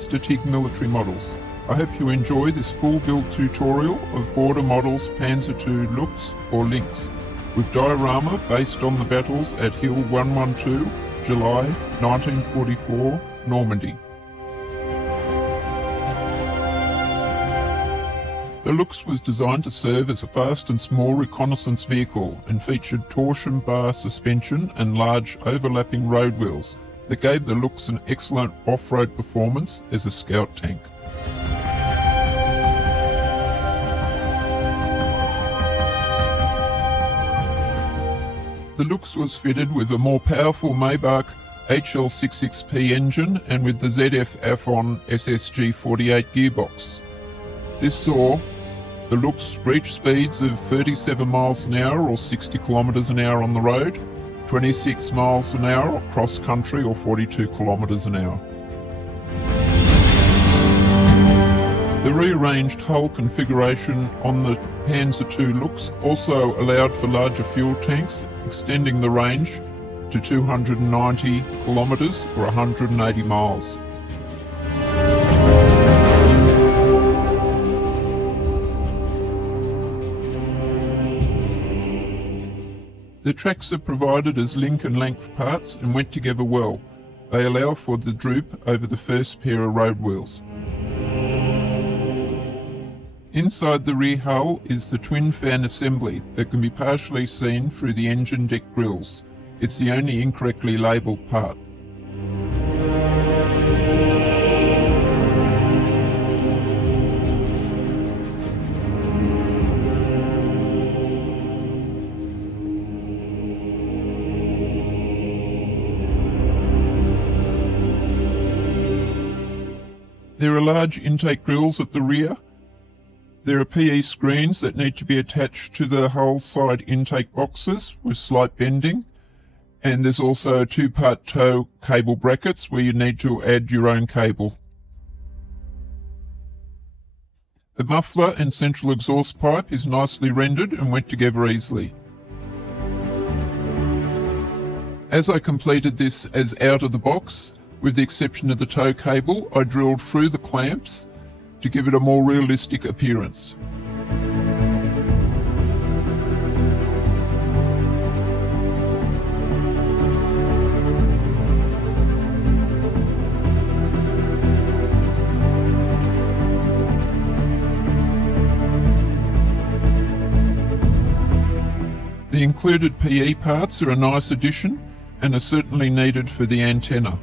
Mr. TIG military models. I hope you enjoy this full build tutorial of Border Models Panzer II Luchs or Lynx with diorama based on the battles at Hill 112, July 1944, Normandy. The Luchs was designed to serve as a fast and small reconnaissance vehicle and featured torsion bar suspension and large overlapping road wheels that gave the Luchs an excellent off-road performance as a scout tank. The Luchs was fitted with a more powerful Maybach HL66P engine and with the ZF Afon SSG48 gearbox. This saw the Luchs reach speeds of 37 miles an hour or 60 kilometers an hour on the road, 26 miles an hour cross country or 42 kilometers an hour. The rearranged hull configuration on the Panzer II Luchs also allowed for larger fuel tanks, extending the range to 290 kilometers or 180 miles. The tracks are provided as link and length parts and went together well. They allow for the droop over the first pair of road wheels. Inside the rear hull is the twin fan assembly that can be partially seen through the engine deck grills. It's the only incorrectly labelled part. There are large intake grills at the rear. There are PE screens that need to be attached to the hull side intake boxes with slight bending. And there's also two-part tow cable brackets where you need to add your own cable. The muffler and central exhaust pipe is nicely rendered and went together easily. As I completed this as out of the box, with the exception of the tow cable, I drilled through the clamps to give it a more realistic appearance. The included PE parts are a nice addition and are certainly needed for the antenna.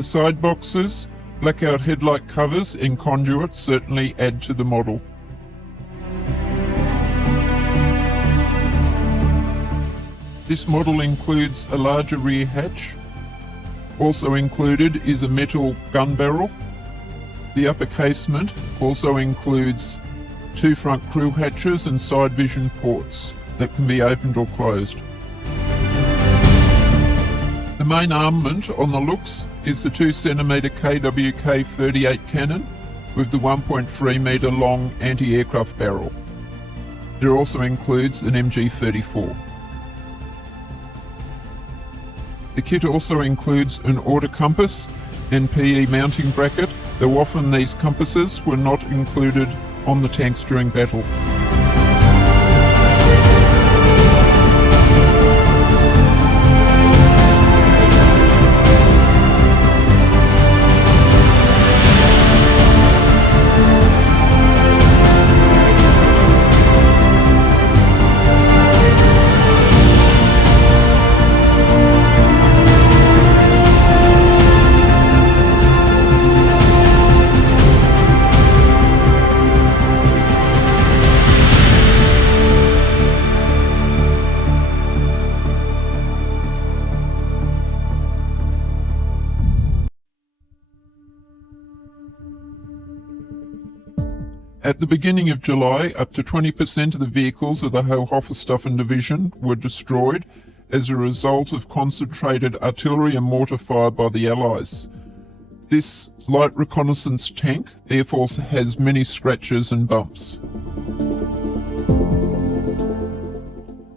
The side boxes, blackout headlight covers and conduit certainly add to the model. This model includes a larger rear hatch. Also included is a metal gun barrel. The upper casement also includes two front crew hatches and side vision ports that can be opened or closed. The main armament on the Luchs is the 2cm KWK-38 cannon with the 1.3 metre long anti-aircraft barrel. There also includes an MG34. The kit also includes an order compass and PE mounting bracket, though often these compasses were not included on the tanks during battle. At the beginning of July, up to 20% of the vehicles of the Hohenstaufen division were destroyed as a result of concentrated artillery and mortar fire by the Allies. This light reconnaissance tank therefore has many scratches and bumps.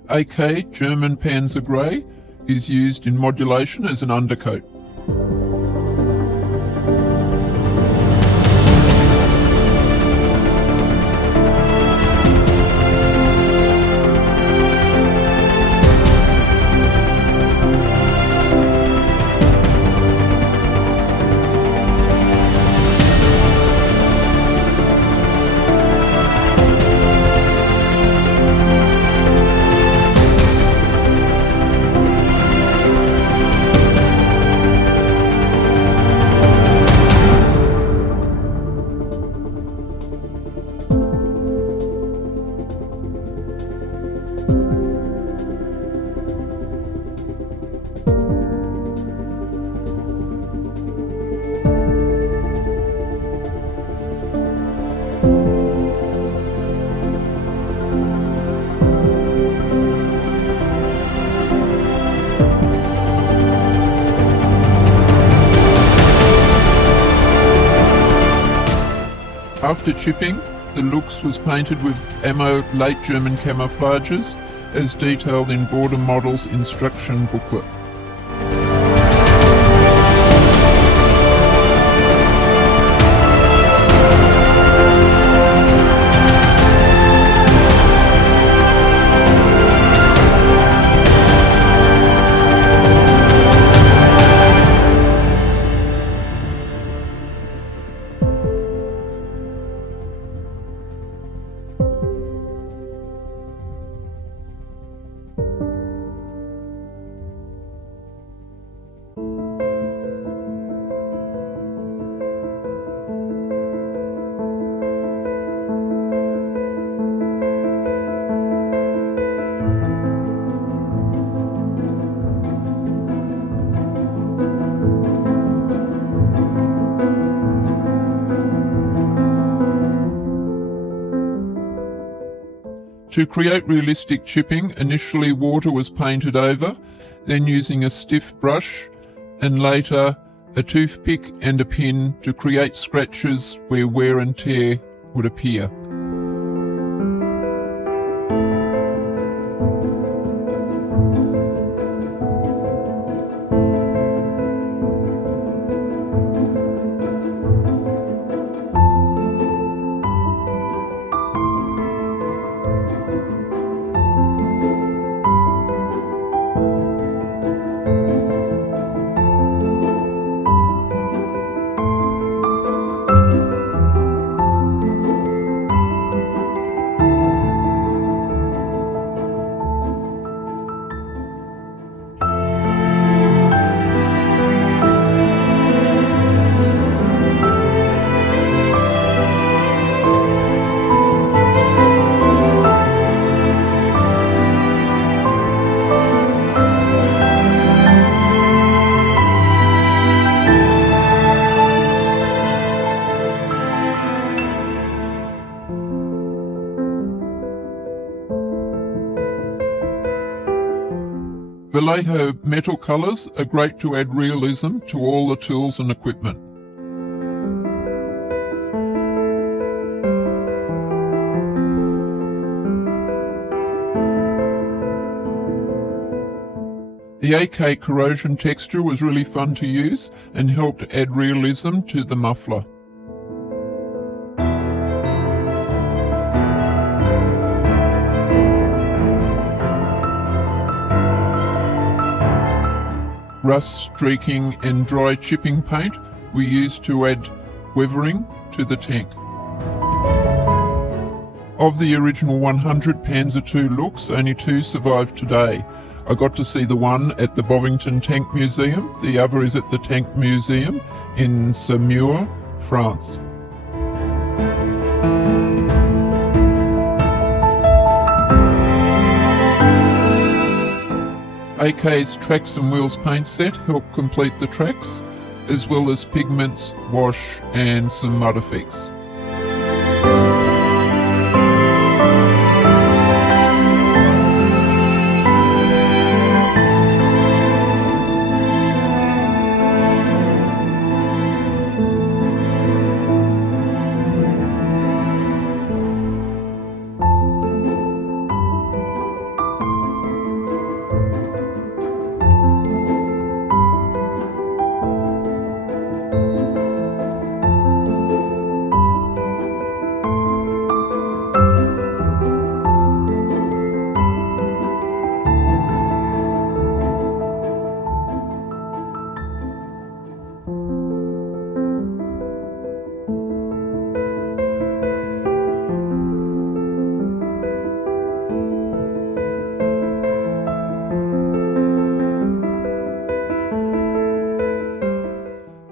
AK German Panzer Grey is used in modulation as an undercoat. After chipping, the Luchs was painted with ammo late German camouflages as detailed in Border Model's instruction booklet. To create realistic chipping, initially water was painted over, then using a stiff brush, and later a toothpick and a pin to create scratches where wear and tear would appear. Vallejo metal colours are great to add realism to all the tools and equipment. The AK corrosion texture was really fun to use and helped add realism to the muffler. Rust, streaking and dry chipping paint were used to add weathering to the tank. Of the original 100 Panzer II Luchs, only 2 survive today. I got to see the one at the Bovington Tank Museum, the other is at the Tank Museum in Saumur, France. AK's Tracks and Wheels paint set helped complete the tracks, as well as pigments, wash and some mud effects.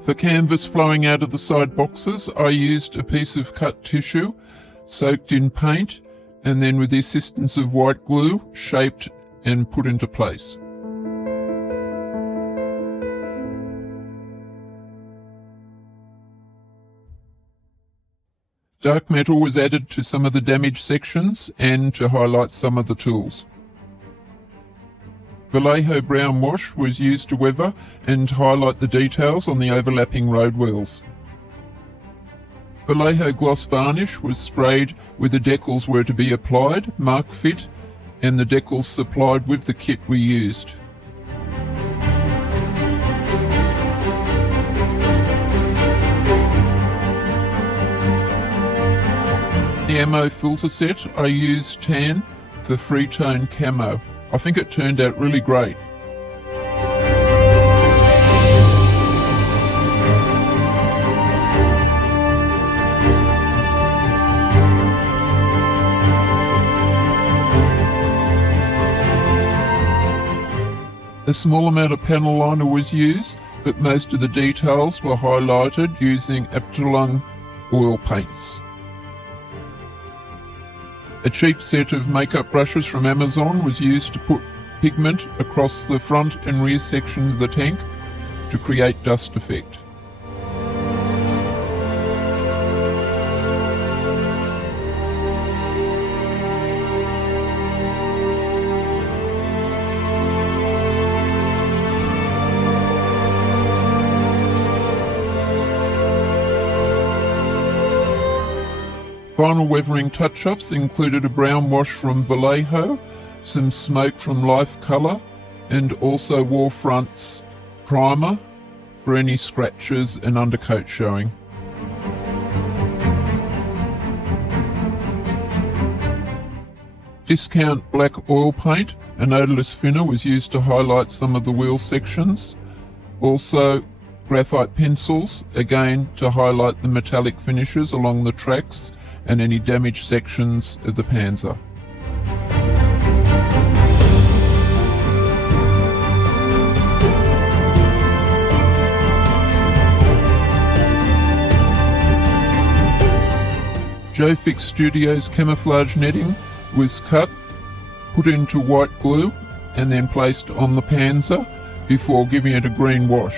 For canvas flowing out of the side boxes, I used a piece of cut tissue soaked in paint and then with the assistance of white glue shaped and put into place. Dark metal was added to some of the damaged sections and to highlight some of the tools. Vallejo brown wash was used to weather and highlight the details on the overlapping road wheels. Vallejo gloss varnish was sprayed where the decals were to be applied, mark fit, and the decals supplied with the kit we used. The ammo filter set, I used tan for free tone camo. I think it turned out really great. A small amount of panel liner was used, but most of the details were highlighted using Abteilung oil paints. A cheap set of makeup brushes from Amazon was used to put pigment across the front and rear sections of the tank to create dust effect. Final weathering touch-ups included a brown wash from Vallejo, some smoke from Life Colour, and also Warfront's primer for any scratches and undercoat showing. Discount black oil paint and odourless thinner was used to highlight some of the wheel sections. Also graphite pencils, again to highlight the metallic finishes along the tracks and any damaged sections of the Panzer. Joe Fix Studios camouflage netting was cut, put into white glue and then placed on the Panzer before giving it a green wash.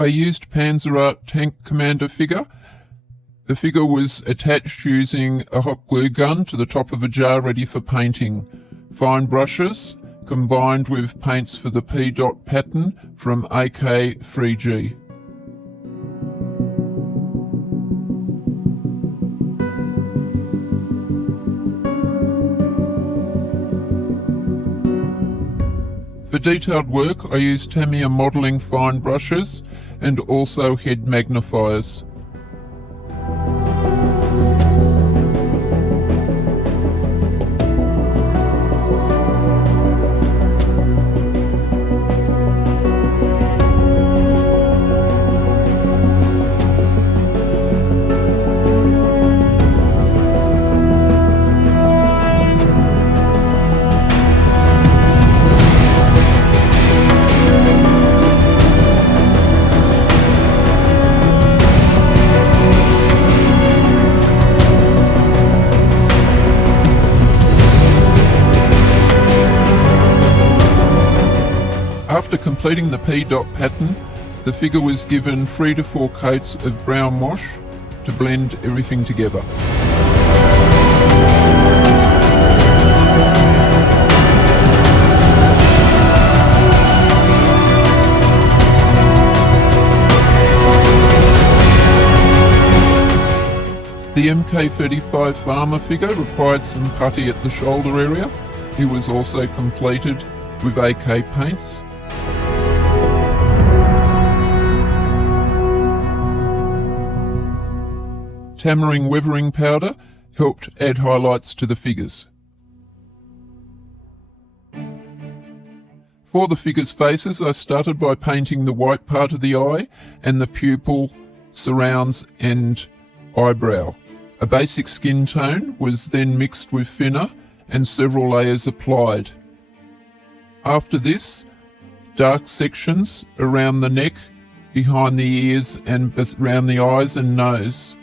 I used Panzer tank commander figure. The figure was attached using a hot glue gun to the top of a jar ready for painting. Fine brushes combined with paints for the P. pattern from AK3G. For detailed work, I used Tamiya modelling fine brushes and also head magnifiers. After completing the P. pattern, the figure was given 3 to 4 coats of brown wash to blend everything together. The Mk35 farmer figure required some putty at the shoulder area. It was also completed with AK paints. Tamarin weathering powder helped add highlights to the figures. For the figures' faces, I started by painting the white part of the eye and the pupil, surrounds and eyebrow. A basic skin tone was then mixed with thinner and several layers applied. After this, dark sections around the neck, behind the ears and around the eyes and nose.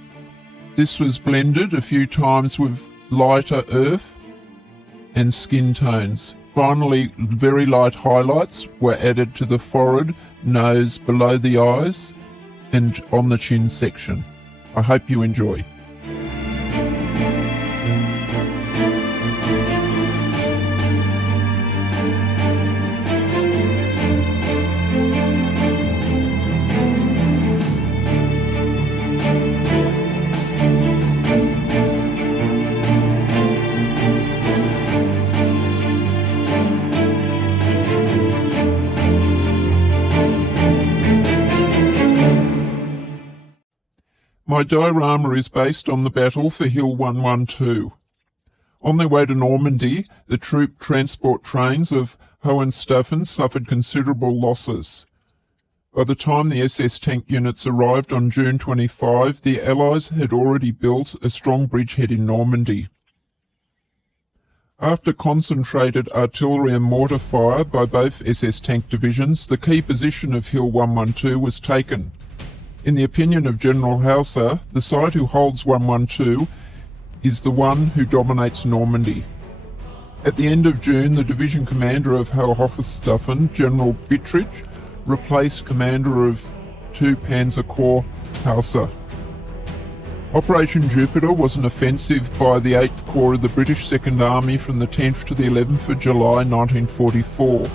This was blended a few times with lighter earth and skin tones. Finally, very light highlights were added to the forehead, nose, below the eyes and on the chin section. I hope you enjoy. My diorama is based on the battle for Hill 112. On their way to Normandy, the troop transport trains of Hohenstaufen suffered considerable losses. By the time the SS tank units arrived on June 25, the Allies had already built a strong bridgehead in Normandy. After concentrated artillery and mortar fire by both SS tank divisions, the key position of Hill 112 was taken. In the opinion of General Hauser, the side who holds 112 is the one who dominates Normandy. At the end of June, the division commander of Hohenstaufen, General Bittridge, replaced commander of 2 Panzer Corps Hauser. Operation Jupiter was an offensive by the 8th Corps of the British Second Army from the 10th to the 11th of July 1944.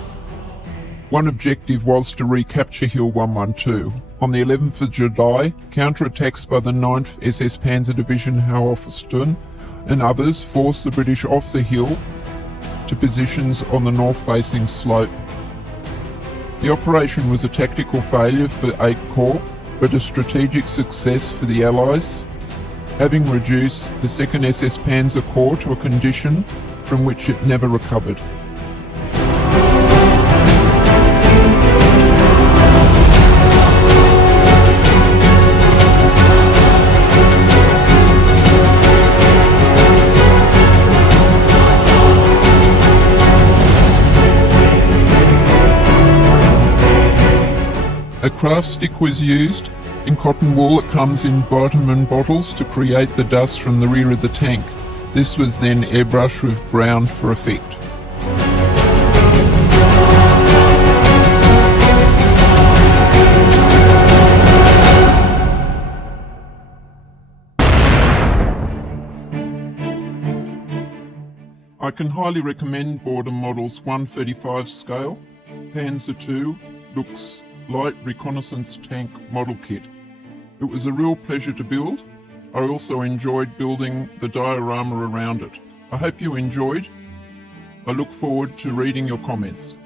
One objective was to recapture Hill 112. On the 11th of July, counterattacks by the 9th SS Panzer Division Hohenstaufen and others forced the British off the hill to positions on the north-facing slope. The operation was a tactical failure for 8th Corps, but a strategic success for the Allies, having reduced the 2nd SS Panzer Corps to a condition from which it never recovered. A craft stick was used in cotton wool that comes in vitamin bottles to create the dust from the rear of the tank. This was then airbrushed with brown for effect. I can highly recommend Border Model's 1/35 scale Panzer II Luchs Light Reconnaissance Tank Model Kit. It was a real pleasure to build. I also enjoyed building the diorama around it. I hope you enjoyed. I look forward to reading your comments.